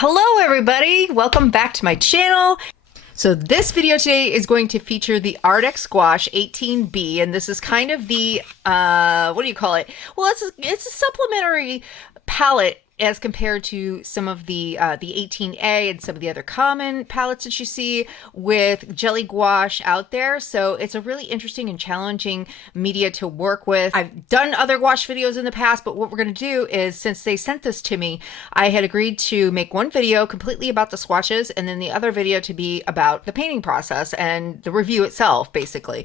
Hello everybody, welcome back to my channel. So this video today is going to feature the Arrtx Gouache 18B, and this is kind of the, what do you call it? Well, it's a supplementary palette as compared to some of the 18A and some of the other common palettes that you see with jelly gouache out there. So it's a really interesting and challenging media to work with. I've done other gouache videos in the past, but what we're going to do is, since they sent this to me, I had agreed to make one video completely about the swatches and then the other video to be about the painting process and the review itself, basically.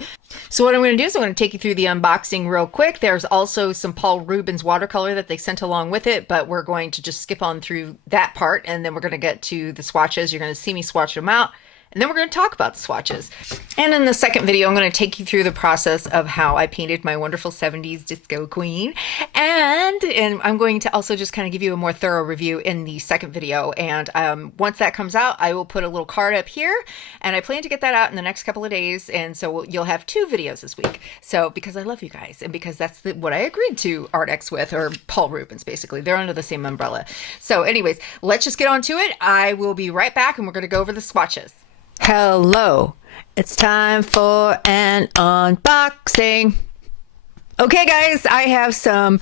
So what I'm going to do is I'm going to take you through the unboxing real quick. There's also some Paul Rubens watercolor that they sent along with it, but we're going to just skip on through that part, and then we're going to get to the swatches. You're going to see me swatch them out, and then we're going to talk about the swatches. And in the second video, I'm going to take you through the process of how I painted my wonderful 70s disco queen. And I'm going to also just kind of give you a more thorough review in the second video. And once that comes out, I will put a little card up here, and I plan to get that out in the next couple of days. And so you'll have 2 videos this week. So because I love you guys, and because that's what I agreed to Arrtx with, or Paul Rubens, basically. They're under the same umbrella. So anyways, let's just get on to it. I will be right back, and we're going to go over the swatches. Hello, it's time for an unboxing. Okay guys, I have some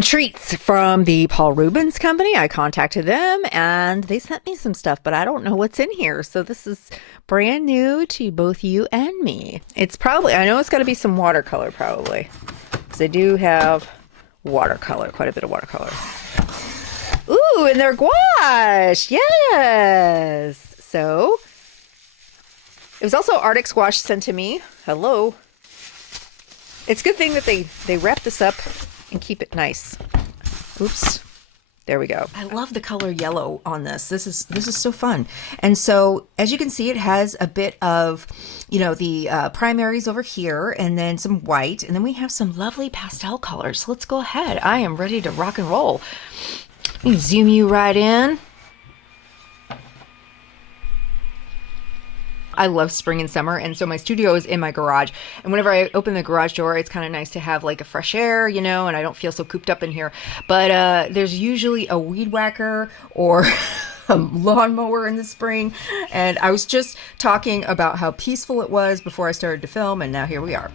treats from the Paul Rubens company. I contacted them and they sent me some stuff, but I don't know what's in here. So this is brand new to both you and me. It's probably, I know it's got to be some watercolor probably, because they do have watercolor, quite a bit of watercolor. Ooh, and they're gouache, yes. So it was also Arrtx Gouache sent to me. Hello. It's a good thing that they wrap this up and keep it nice. Oops. There we go. I love the color yellow on this. This is so fun. And so as you can see, it has a bit of, you know, the primaries over here, and then some white, and then we have some lovely pastel colors. So let's go ahead. I am ready to rock and roll. Let me zoom you right in. I love spring and summer, and so my studio is in my garage, and whenever I open the garage door, it's kind of nice to have like a fresh air, you know, and I don't feel so cooped up in here. But there's usually a weed whacker or a lawnmower in the spring, and I was just talking about how peaceful it was before I started to film, and now here we are.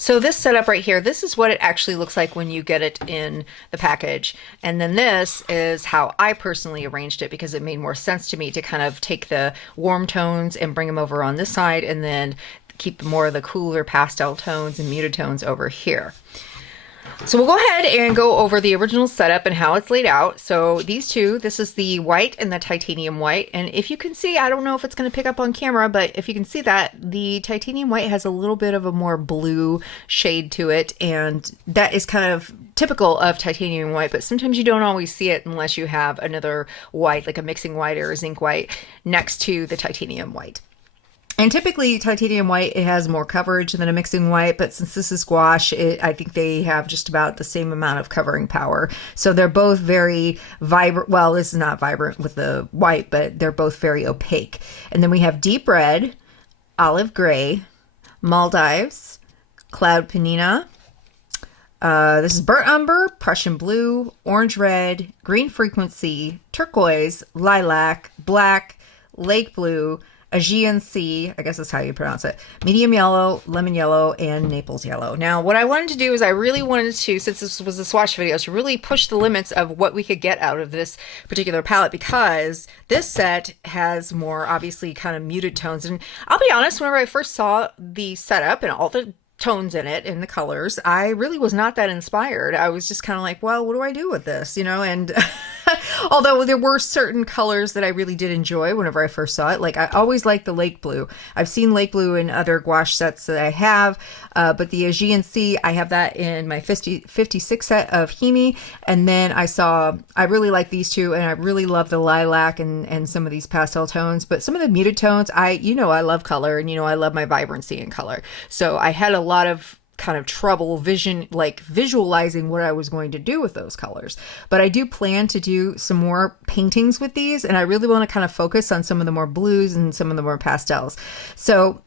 So this setup right here, this is what it actually looks like when you get it in the package. And then this is how I personally arranged it, because it made more sense to me to kind of take the warm tones and bring them over on this side, and then keep more of the cooler pastel tones and muted tones over here. So we'll go ahead and go over the original setup and how it's laid out. So these two, this is the white and the titanium white. And if you can see, I don't know if it's going to pick up on camera, but if you can see that, the titanium white has a little bit of a more blue shade to it. And that is kind of typical of titanium white, but sometimes you don't always see it unless you have another white, like a mixing white or a zinc white, next to the titanium white. And typically titanium white, it has more coverage than a mixing white, but since this is gouache, I think they have just about the same amount of covering power. So they're both very vibrant. Well, this is not vibrant with the white, but they're both very opaque. And then we have deep red, olive gray, Maldives, cloud panina. This is burnt umber, Prussian blue, orange red, green frequency, turquoise, lilac, black, lake blue, Aegean Sea, I guess that's how you pronounce it, medium yellow, lemon yellow, and Naples yellow. Now, what I wanted to do is I really wanted to, since this was a swatch video, to really push the limits of what we could get out of this particular palette, because this set has more obviously kind of muted tones. And I'll be honest, whenever I first saw the setup and all the tones in it and the colors, I really was not that inspired. I was just kind of like, well, what do I do with this, you know? And although there were certain colors that I really did enjoy whenever I first saw it, like I always liked the lake blue. I've seen lake blue in other gouache sets that I have, but the Aegean Sea, I have that in my 56 set of Hemi. And then I really like these two, and I really love the lilac and some of these pastel tones. But some of the muted tones, I love color, and I love my vibrancy in color. So I had a lot of kind of trouble visualizing what I was going to do with those colors. But I do plan to do some more paintings with these, and I really want to kind of focus on some of the more blues and some of the more pastels. So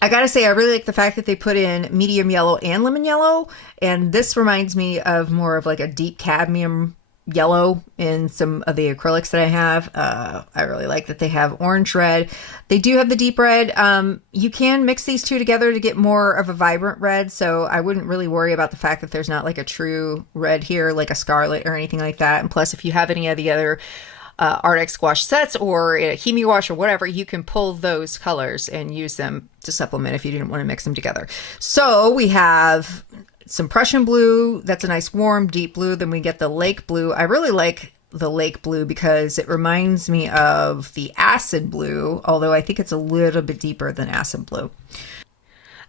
I gotta say, I really like the fact that they put in medium yellow and lemon yellow, and this reminds me of more of like a deep cadmium yellow in some of the acrylics that I have. I really like that they have orange red. They do have the deep red. You can mix these two together to get more of a vibrant red, so I wouldn't really worry about the fact that there's not like a true red here, like a scarlet or anything like that. And plus, if you have any of the other Arrtx gouache sets or a Hemi gouache or whatever, you can pull those colors and use them to supplement if you didn't want to mix them together. So we have some Prussian blue. That's a nice warm deep blue. Then we get the lake blue. I really like the lake blue because it reminds me of the acid blue, although I think it's a little bit deeper than acid blue.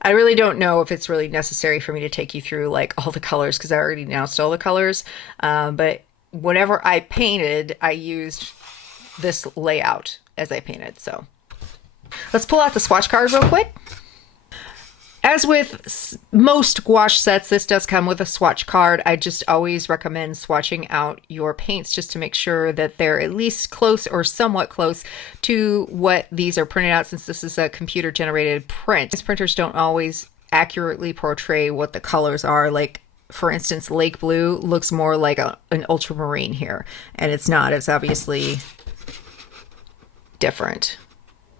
I really don't know if it's really necessary for me to take you through like all the colors, because I already announced all the colors. But whenever I painted, I used this layout as I painted. So let's pull out the swatch card real quick. As with most gouache sets, this does come with a swatch card. I just always recommend swatching out your paints just to make sure that they're at least close or somewhat close to what these are printed out, since this is a computer generated print. These printers don't always accurately portray what the colors are. Like, for instance, lake blue looks more like an ultramarine here, and it's not. It's obviously different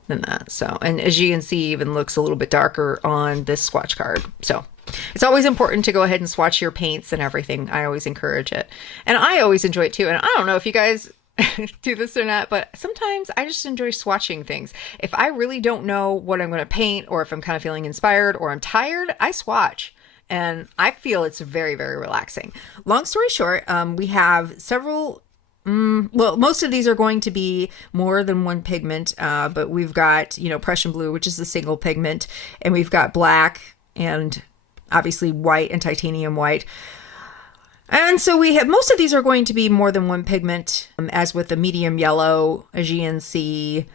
than that. So, and as you can see, even looks a little bit darker on this swatch card. So it's always important to go ahead and swatch your paints and everything. I always encourage it, and I always enjoy it too. And I don't know if you guys do this or not, but sometimes I just enjoy swatching things. If I really don't know what I'm going to paint, or if I'm kind of feeling inspired or I'm tired, I swatch. And I feel it's very, very relaxing. Long story short, we have several. Well, most of these are going to be more than one pigment, but we've got, Prussian blue, which is a single pigment, and we've got black and obviously white and titanium white. And so we have, most of these are going to be more than one pigment, as with the medium yellow, Aegean Sea.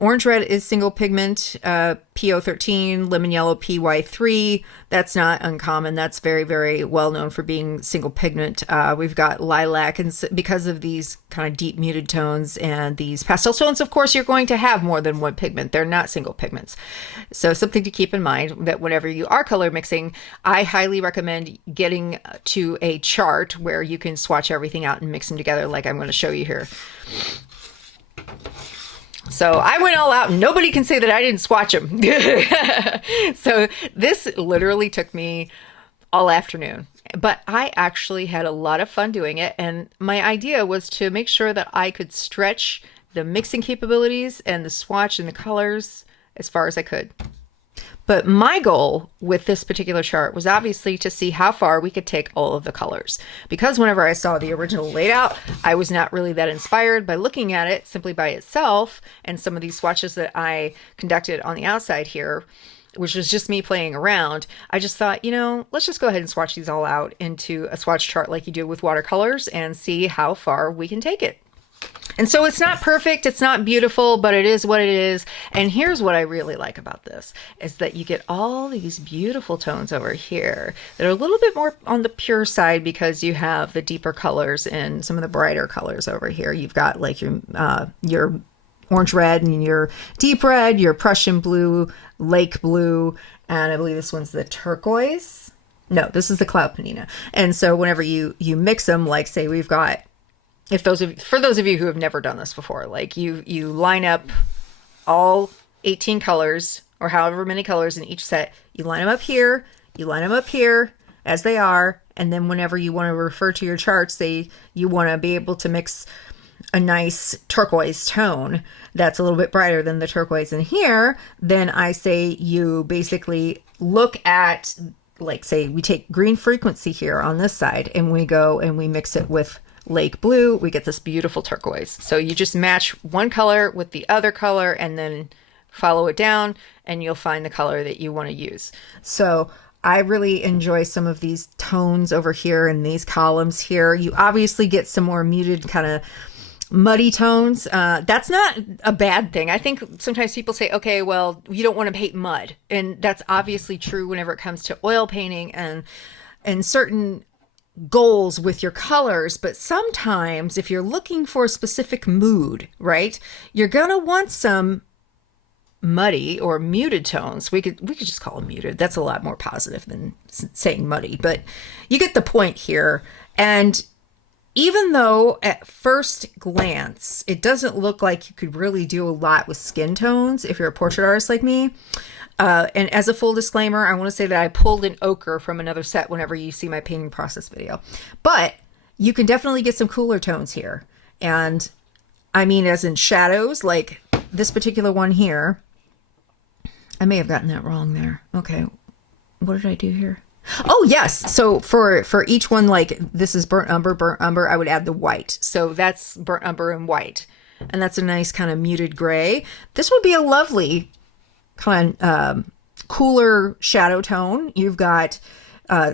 Orange red is single pigment, PO13, lemon yellow, PY3. That's not uncommon. That's very, very well known for being single pigment. We've got lilac, and because of these kind of deep muted tones and these pastel tones, of course, you're going to have more than one pigment. They're not single pigments. So something to keep in mind, that whenever you are color mixing, I highly recommend getting to a chart where you can swatch everything out and mix them together, like I'm going to show you here. So I went all out, and nobody can say that I didn't swatch them. So this literally took me all afternoon, but I actually had a lot of fun doing it. And my idea was to make sure that I could stretch the mixing capabilities and the swatch and the colors as far as I could. But my goal with this particular chart was obviously to see how far we could take all of the colors. Because whenever I saw the original layout, I was not really that inspired by looking at it simply by itself, and some of these swatches that I conducted on the outside here, which was just me playing around. I just thought, let's just go ahead and swatch these all out into a swatch chart like you do with watercolors and see how far we can take it. And so it's not perfect, it's not beautiful, but it is what it is. And here's what I really like about this, is that you get all these beautiful tones over here that are a little bit more on the pure side, because you have the deeper colors and some of the brighter colors over here. You've got like your orange red and your deep red, your Prussian blue, lake blue, and I believe this one's the turquoise. No, this is the cloud panina. And so whenever you mix them, like say we've got, for those of you who have never done this before, like you line up all 18 colors or however many colors in each set. You line them up here, you line them up here as they are, and then whenever you want to refer to your charts, say you want to be able to mix a nice turquoise tone that's a little bit brighter than the turquoise in here, then I say you basically look at, like, say we take green frequency here on this side and we go and we mix it with lake blue, we get this beautiful turquoise. So you just match one color with the other color and then follow it down and you'll find the color that you want to use. So I really enjoy some of these tones over here in these columns here. You obviously get some more muted kind of muddy tones. That's not a bad thing. I think sometimes people say, okay, well, you don't want to paint mud. And that's obviously true whenever it comes to oil painting and certain goals with your colors. But sometimes if you're looking for a specific mood, right, you're going to want some muddy or muted tones. We could just call them muted. That's a lot more positive than saying muddy, but you get the point here. And even though at first glance, it doesn't look like you could really do a lot with skin tones if you're a portrait artist like me. And as a full disclaimer, I want to say that I pulled an ochre from another set whenever you see my painting process video. But you can definitely get some cooler tones here. And I mean, as in shadows, like this particular one here. I may have gotten that wrong there. Okay. What did I do here? Oh, yes. So for each one, like this is burnt umber, I would add the white. So that's burnt umber and white. And that's a nice kind of muted gray. This would be a lovely kind of cooler shadow tone. You've got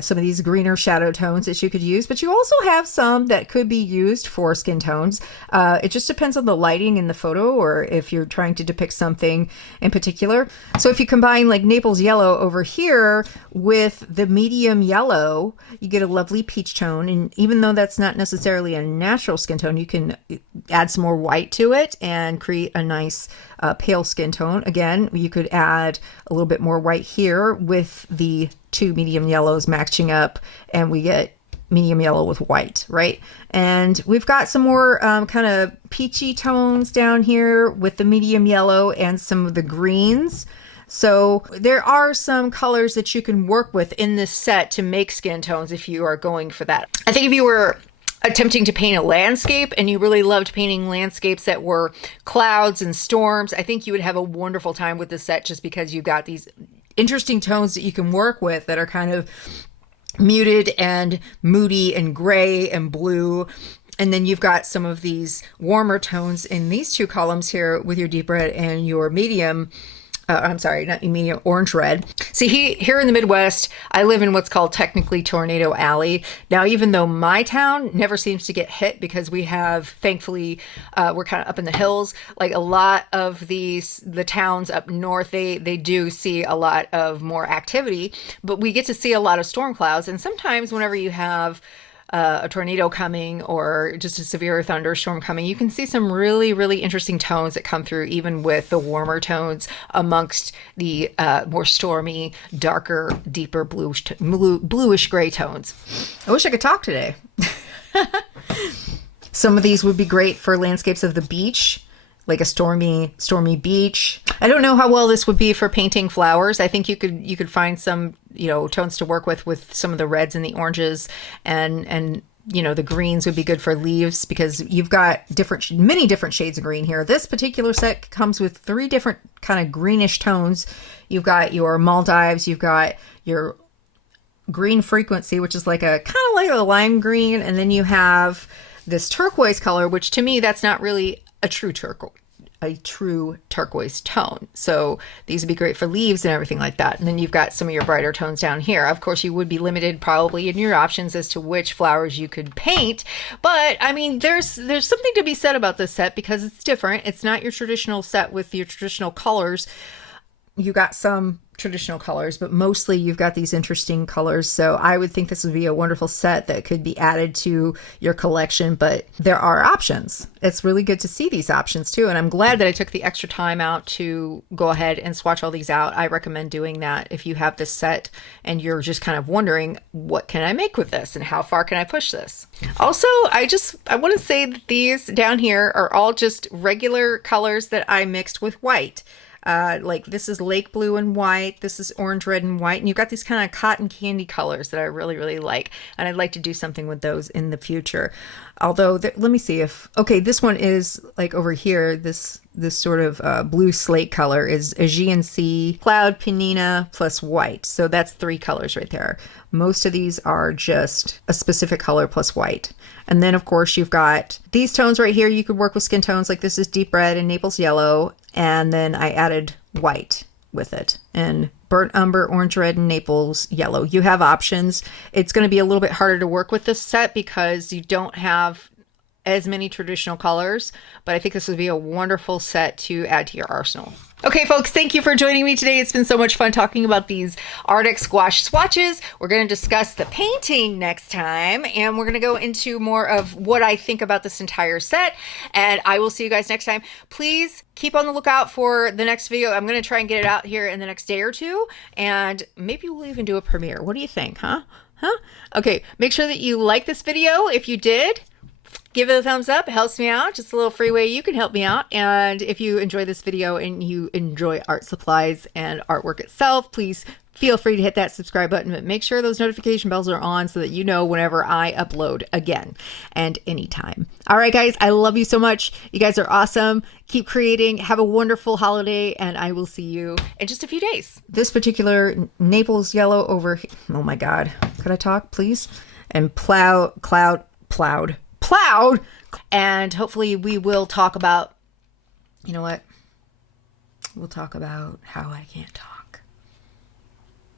some of these greener shadow tones that you could use, but you also have some that could be used for skin tones. It just depends on the lighting in the photo or if you're trying to depict something in particular. So if you combine like Naples yellow over here with the medium yellow, you get a lovely peach tone. And even though that's not necessarily a natural skin tone, you can add some more white to it and create a nice pale skin tone. Again, you could add a little bit more white here with the two medium yellows matching up and we get medium yellow with white, right? And we've got some more kind of peachy tones down here with the medium yellow and some of the greens. So there are some colors that you can work with in this set to make skin tones if you are going for that. I think if you were attempting to paint a landscape and you really loved painting landscapes that were clouds and storms, I think you would have a wonderful time with this set just because you've got these interesting tones that you can work with that are kind of muted and moody and gray and blue. And then you've got some of these warmer tones in these two columns here with your deep red and your medium I'm sorry, not medium, orange red. See, here in the Midwest, I live in what's called technically Tornado Alley. Now, even though my town never seems to get hit because we have, thankfully, we're kind of up in the hills. Like a lot of the towns up north, they do see a lot of more activity, but we get to see a lot of storm clouds. And sometimes whenever you have a tornado coming or just a severe thunderstorm coming, you can see some really, really interesting tones that come through, even with the warmer tones amongst the more stormy, darker, deeper bluish gray tones. I wish I could talk today. Some of these would be great for landscapes of the beach, like a stormy beach. I don't know how well this would be for painting flowers. I think you could find some, tones to work with some of the reds and the oranges, and the greens would be good for leaves because you've got many different shades of green here. This particular set comes with 3 different kind of greenish tones. You've got your Maldives, you've got your green frequency, which is like a kind of like a lime green, and then you have this turquoise color, which to me, that's not really a true turquoise tone. So these would be great for leaves and everything like that. And then you've got some of your brighter tones down here. Of course, you would be limited probably in your options as to which flowers you could paint. But I mean, there's something to be said about this set because it's different. It's not your traditional set with your traditional colors. You got some traditional colors, but mostly you've got these interesting colors. So I would think this would be a wonderful set that could be added to your collection, but there are options. It's really good to see these options too. And I'm glad that I took the extra time out to go ahead and swatch all these out. I recommend doing that if you have this set and you're just kind of wondering, what can I make with this and how far can I push this? Also, I want to say that these down here are all just regular colors that I mixed with white. Like this is lake blue and white, this is orange, red, and white, and you've got these kind of cotton candy colors that I really, really like, and I'd like to do something with those in the future. Although, let me see if, okay, this one is like over here, this sort of blue slate color is Aegean Sea, Cloud, Penina, plus white. So that's 3 colors right there. Most of these are just a specific color plus white. And then of course you've got these tones right here. You could work with skin tones, like this is deep red and Naples yellow. And then I added white with it, and burnt umber, orange red, and Naples yellow. You have options. It's going to be a little bit harder to work with this set because you don't have as many traditional colors, but I think this would be a wonderful set to add to your arsenal. Okay, folks, thank you for joining me today. It's been so much fun talking about these Arrtx gouache swatches. We're going to discuss the painting next time, and we're going to go into more of what I think about this entire set, and I will see you guys next time. Please keep on the lookout for the next video. I'm going to try and get it out here in the next day or two, and maybe we'll even do a premiere. What do you think, huh? Okay, make sure that you like this video if you did. Give it a thumbs up. It helps me out. Just a little free way you can help me out. And if you enjoy this video and you enjoy art supplies and artwork itself, please feel free to hit that subscribe button, but make sure those notification bells are on so that you know whenever I upload again and anytime. All right, guys, I love you so much. You guys are awesome. Keep creating. Have a wonderful holiday, and I will see you in just a few days. This particular Naples yellow over here. Oh my God. Could I talk, please? And plowed. And hopefully we will talk about, you know what? We'll talk about how I can't talk.